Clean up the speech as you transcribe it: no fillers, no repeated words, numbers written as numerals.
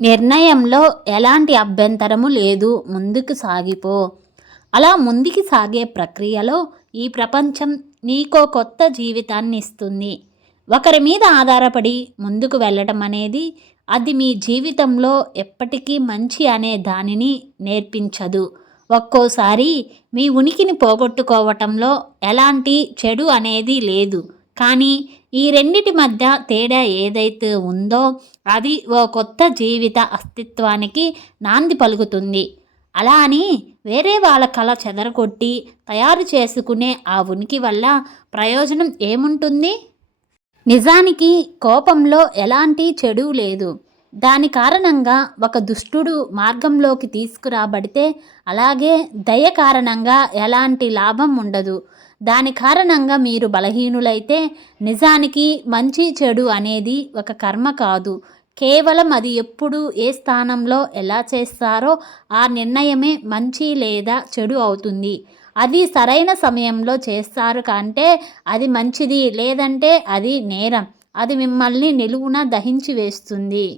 నిర్ణయంలో ఎలాంటి అభ్యంతరము లేదు. ముందుకు సాగిపో. అలా ముందుకు సాగే ప్రక్రియలో ఈ ప్రపంచం నీకో కొత్త జీవితాన్ని ఇస్తుంది. ఒకరి మీద ఆధారపడి ముందుకు వెళ్ళటం అనేది అది మీ జీవితంలో ఎప్పటికీ మంచి అనే దానిని నేర్పించదు. ఒక్కోసారి మీ ఉనికిని పోగొట్టుకోవటంలో ఎలాంటి చెడు అనేది లేదు. కానీ ఈ రెండిటి మధ్య తేడా ఏదైతే ఉందో అది ఓ కొత్త జీవిత అస్తిత్వానికి నాంది పలుకుతుంది. అలా అని వేరే వాళ్ళ కళ చెదరగొట్టి తయారు చేసుకునే ఆ ఉనికి వల్ల ప్రయోజనం ఏముంటుంది? నిజానికి కోపంలో ఎలాంటి చెడు లేదు. దాని కారణంగా ఒక దుష్టుడు మార్గంలోకి తీసుకురాబడితే, అలాగే దయ కారణంగా ఎలాంటి లాభం ఉండదు. దాని కారణంగా మీరు బలహీనులైతే, నిజానికి మంచి చెడు అనేది ఒక కర్మ కాదు. కేవలం అది ఎప్పుడు ఏ స్థానంలో ఎలా చేస్తారో ఆ నిర్ణయమే మంచి లేదా చెడు అవుతుంది. అది సరైన సమయంలో చేస్తారు కంటే అది మంచిది, లేదంటే అది నేరం. అది మిమ్మల్ని నిలువున దహించి వేస్తుంది.